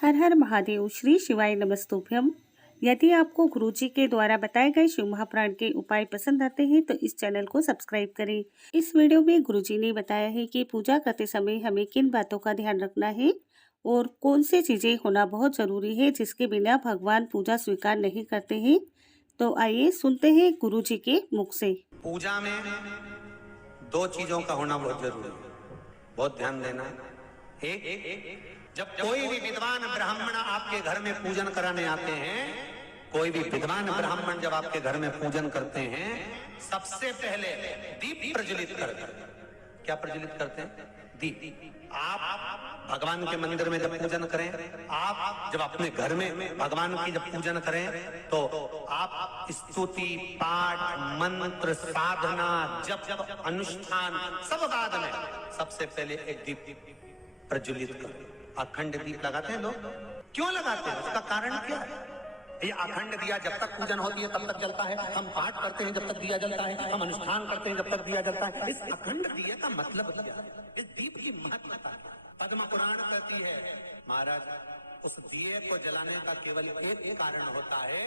हर हर महादेव। श्री शिवाय नमस्तुभ्यम। यदि आपको गुरुजी के द्वारा बताए गए शिव महापुराण के उपाय पसंद आते हैं तो इस चैनल को सब्सक्राइब करें। इस वीडियो में गुरुजी ने बताया है कि पूजा करते समय हमें किन बातों का ध्यान रखना है और कौन सी चीजें होना बहुत जरूरी है जिसके बिना भगवान पूजा स्वीकार नहीं करते हैं। तो आइए सुनते हैं गुरुजी के मुख से। पूजा में दो चीजों का होना बहुत जरूरी है, बहुत ध्यान देना है। एक, जब कोई भी विद्वान ब्राह्मण आपके घर में पूजन कराने आते हैं, कोई भी विद्वान ब्राह्मण जब आपके घर में पूजन करते हैं, सबसे पहले दीप प्रज्वलित करते हैं। क्या प्रज्वलित करते हैं? दीप। आप भगवान के मंदिर में जब पूजन करें, आप जब अपने घर में भगवान की जब पूजन करें तो आप स्तुति, पाठ, मंत्र, साधना, जप, अनुष्ठान सब बाद में सबसे पहले एक दीप प्रज्वलित करें। अखंड दीप लगाते हैं लोग, क्यों लगाते हैं? उसका कारण क्या है? ये अखंड दिया जब तक पूजन होती है तब तक जलता है, हम पाठ करते हैं जब तक दिया जलता है, हम अनुष्ठान करते हैं जब तक दिया जलता है। इस अखंड दिए का मतलब क्या है? इस दीप की महत्वता पद्म पुराण कहती है, महाराज उस दिए को जलाने का केवल एक कारण होता है,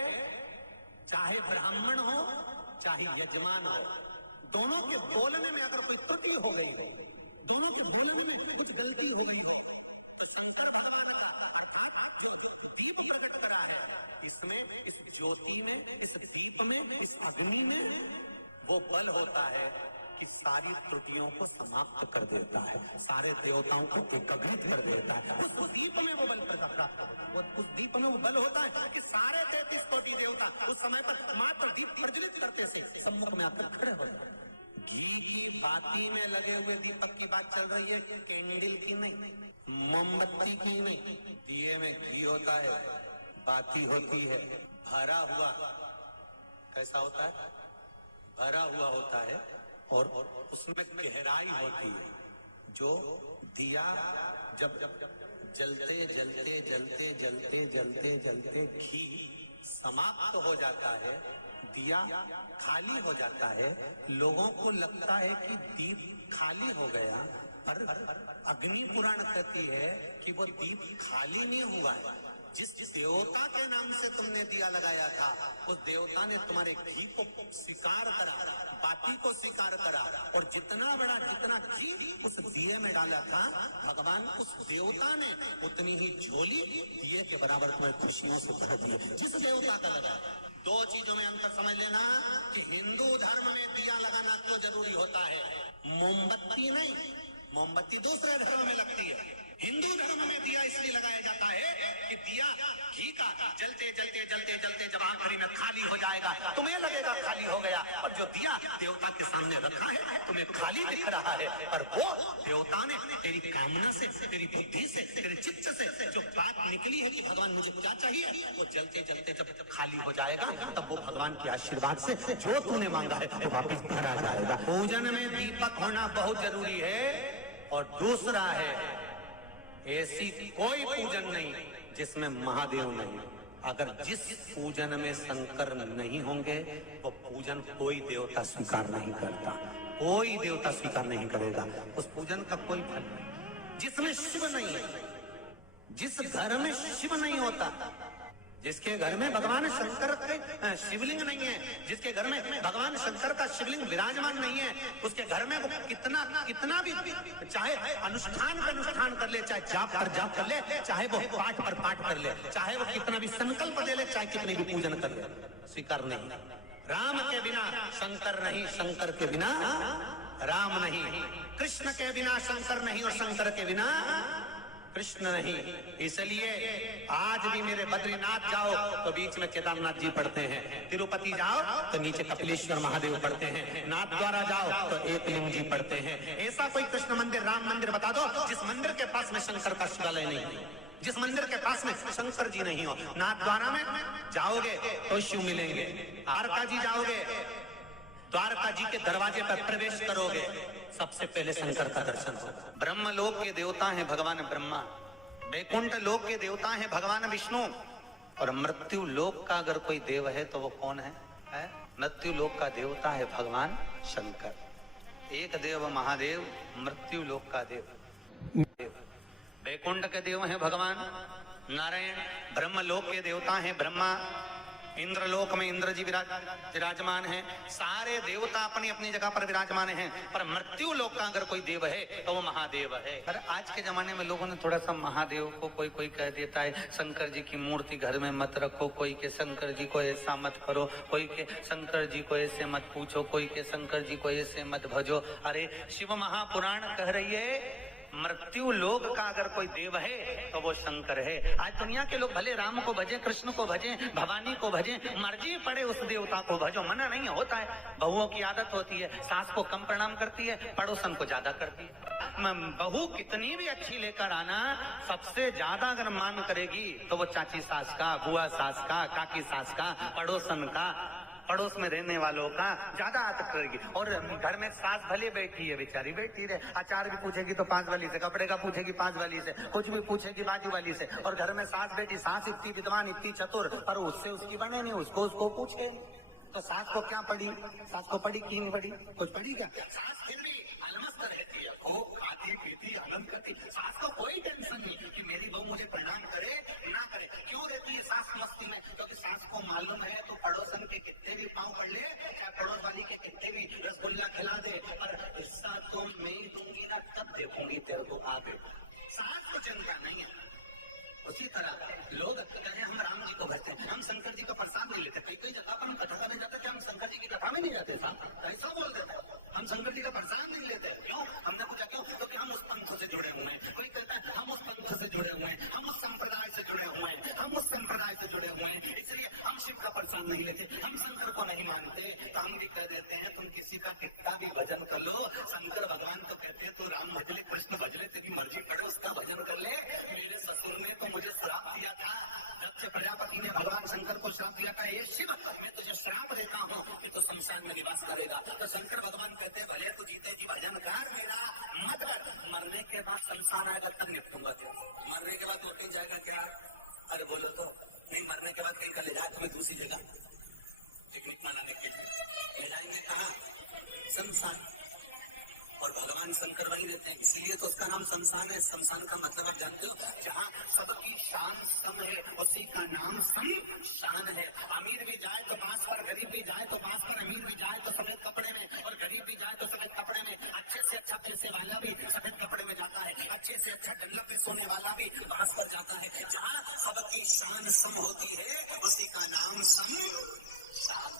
चाहे ब्राह्मण हो चाहे यजमान हो, दोनों के बोलने में अगर कोई त्रुटि हो गई हो, दोनों के बोलने में कुछ गलती हो गई हो, तो शंकर भगवान का अर्थात जो दीप प्रकट करा है, इसमें, इस ज्योति में, इस दीप में, इस अग्नि में वो बल होता है कि सारी त्रुटियों को समाप्त कर देता है, सारे देवताओं को एकाग्रित कर देता है। उस दीप में वो बल प्राप्त होता है, उस दीप में वो बल होता है कि सारे 33 कोटि देवता उस समय पर मात्र दीप प्रज्वलित करते से सम्मुख में आकर खड़े हो जाते। घी की बाती में लगे हुए दीपक की बात चल रही है, कैंडल की नहीं, मोमबत्ती की नहीं। दिए में घी होता है, बाती होती है, भरा हुआ, कैसा होता है? भरा हुआ होता है और उसमें गहराई होती है। जो दिया जब जलते जलते जलते जलते जलते जलते घी समाप्त हो जाता है, दिया खाली हो जाता है, लोगों को लगता है कि दीप खाली हो गया, पर अग्नि पुराण कहती है कि वो दीप खाली नहीं हुआ है। जिस देवता के नाम से तुमने दिया लगाया था, उस देवता ने तुम्हारे घी को स्वीकार करा, बाती को स्वीकार करा, और जितना बड़ा जितना घी उस दिए में डाला था, भगवान उस देवता ने उतनी ही झोली दिए के बराबर तुम्हें खुशियों से भर दी। जिस देवता का लगाया। दो चीजों में अंतर समझ लेना कि हिंदू धर्म में दिया लगाना क्यों जरूरी होता है, मोमबत्ती नहीं। मोमबत्ती दूसरे धर्म में लगती है, हिंदू धर्म में दिया इसलिए लगाया जाता है कि दिया घी का जलते जलते जलते जलते जब आखिरी में खाली हो जाएगा, तुम्हें लगेगा खाली हो गया, और जो दिया देवता के सामने रखा है तुम्हें खाली दिख रहा है, पर वो देवता ने तेरी कामना से, तेरी बुद्धि से, तेरे चित्त से जो बात निकली है कि भगवान मुझे क्या चाहिए, वो जलते जलते जब खाली हो जाएगा, तब वो भगवान के आशीर्वाद से जो तूने मांगा है वो वापिस भरा जाएगा। पूजन में दीपक होना बहुत जरूरी है। और दूसरा है, ऐसी कोई पूजन नहीं जिसमें महादेव नहीं। अगर जिस पूजन में शंकर नहीं होंगे वो पूजन कोई देवता स्वीकार नहीं करता, कोई देवता स्वीकार नहीं करेगा, उस पूजन का कोई फल नहीं। जिसमें शिव नहीं है, जिस घर में शिव नहीं होता, जिसके घर में भगवान शंकर के शिवलिंग नहीं है, जिसके घर में भगवान शंकर का शिवलिंग विराजमान नहीं है, उसके घर में वो कितना भी चाहे अनुष्ठान पर अनुष्ठान कर ले, चाहे जाप पर जाप कर ले, चाहे वो पाठ पर पाठ कर ले, चाहे वो कितना भी संकल्प ले ले, चाहे कितनी भी पूजन कर ले, स्वीकार नहीं। राम के बिना शंकर नहीं, शंकर के बिना राम नहीं, कृष्ण के बिना शंकर नहीं और शंकर के बिना कृष्ण नहीं। इसलिए आज भी मेरे बद्रीनाथ जाओ तो बीच में केदारनाथ जी पढ़ते हैं, तिरुपति जाओ तो नीचे कपिलेश्वर महादेव पढ़ते हैं, नाथ द्वारा जाओ तो एकलिंग जी पढ़ते हैं। ऐसा कोई कृष्ण मंदिर, राम मंदिर बता दो जिस मंदिर के पास में शंकर का शिवालय नहीं है, जिस मंदिर के पास में शंकर जी नहीं हो। नाथ द्वारा में जाओगे तो शिव मिलेंगे, द्वारका जी जाओगे, द्वारका जी के दरवाजे पर प्रवेश करोगे, सबसे पहले शंकर का दर्शन होगा। ब्रह्म लोक के देवता हैं भगवान ब्रह्मा, वैकुंठ लोक के देवता हैं भगवान विष्णु, और मृत्यु लोक का अगर कोई देव है तो वो कौन है? मृत्यु लोक का देवता है भगवान शंकर। एक देव महादेव, मृत्यु लोक का देव वैकुंठ के देव हैं भगवान नारायण ब्रह्मलोक के देवता हैं, ब्रह्मा इंद्रलोक में इंद्र जी विराजमान हैं, सारे देवता अपनी अपनी जगह पर विराजमान हैं, पर मृत्यु लोक का अगर कोई देव है तो वो महादेव है। पर आज के जमाने में लोगों ने थोड़ा सा महादेव को कोई कोई कह देता है शंकर जी की मूर्ति घर में मत रखो, कोई के शंकर जी को ऐसा मत करो, कोई के शंकर जी को ऐसे मत पूछो, कोई के शंकर जी को ऐसे मत भजो। अरे शिव महापुराण कह रही है मृत्यु लोक का अगर कोई देव है तो वो शंकर है। आज दुनिया के लोग भले राम को भजे, कृष्ण को भजे, भवानी को भजे, मर्जी पड़े उस देवता को भजो, मना नहीं होता है। बहुओं की आदत होती है सास को कम प्रणाम करती है, पड़ोसन को ज्यादा करती है। बहू कितनी भी अच्छी लेकर आना, सबसे ज्यादा अगर मान करेगी तो वो चाची सास का, बुआ सास का, काकी सास का, पड़ोसन का, पड़ोस में रहने वालों का ज्यादा आदत करेगी। और घर में सास भले बैठी है, बेचारी बैठी रहे, अचार भी पूछेगी तो 5 वाली से, कपड़े का पूछेगी 5 वाली से, कुछ भी पूछेगी बाजू वाली से। और घर में सास बैठी, सास इतनी विद्वान इतनी चतुर, पर उससे उसकी बने नहीं, उसको पूछे नहीं। तो सास को क्या पड़ी, सास को पड़ी की नहीं पड़ी, कुछ पड़ी क्या? सास फिर भी अलमस्त रहती है, खूब खाती पीती आनंद करती, सास को कोई टेंशन नहीं कि मेरी बहू मुझे प्रणाम करे ना करे। क्यों रहती है सास मस्ती में? क्योंकि सास को मालूम है तू पड़ोसन के कितने भी पांव पड़ ले, चाहे पड़ोस वाली के कितने भी रसगुल्ला खिला दे, पर हिस्सा तो मैं ही दूंगी ना, तब देखूंगी तेरे को आ बेटा। सास को चिंता नहीं है। उसी तरह लोग कहें हम राम जी को भजते हैं, हम शंकर जी का प्रसाद नहीं लेते। कई कई जगह पर हम कथा करने जाते थे, हम शंकर जी की कथा में नहीं जाते साहब, ऐसा बोल देते हम शंकर जी का प्रसाद नहीं लेते। क्यों? हमने पूछा क्यों? तो कि हम उस पंथ से जुड़े हुए हैं। कोई कहता है हम उस पंथ से जुड़े हुए हैं, हम उस संप्रदाय से जुड़े हुए हैं, हम उस संप्रदाय से जुड़े हुए हैं, इसलिए हम शिव का प्रसाद नहीं लेते, हम शंकर को नहीं मानते। तो हम भी कह देते हैं तुम किसी का कितना भी भजन कर लो, शंकर भगवान तो कहते हैं तू राम भज ले, कृष्ण भज ले, तेरी मर्जी पड़े उसका भजन कर ले। मेरे ससुर ने तो मुझे श्राप दिया था, दक्ष प्रजापति ने भगवान शंकर को श्राप दिया था, ये शिव मैं तुझे श्राप देता हूँ कि तू शमशान में निवास करेगा। तो शंकर भगवान कहते हैं भले तू जीते जी भजन कर मेरा, मत कर, मरने के बाद शमशान आएगा तब निपटूंगा। मरने के बाद तो कहीं जाएगा क्या? अरे बोलो तो नहीं, मरने के बाद कहीं का ले जाए तुम्हें दूसरी जगह पिकनिक मनाने के लिए ले जाएंगे, कहाँ? शमशान। और भगवान शंकर वहीं रहते हैं, इसीलिए तो उसका नाम शमशान है। शमशान का मतलब आप जानते हो, जहाँ सबकी शान सम है उसी का नाम शमशान है। अमीर भी जाए तो बांस पर, गरीब भी जाए तो बांस पर, अमीर भी जाए तो सफेद कपड़े में और गरीब भी जाए तो सफेद कपड़े में, अच्छे से अच्छा पैसे वाला भी सफेद कपड़े में जाता है, अच्छे से अच्छा डल्लप पे सोने वाला भी बांस पर जाता है। जहाँ सबकी शान सम होती है उसी का नाम शमशान।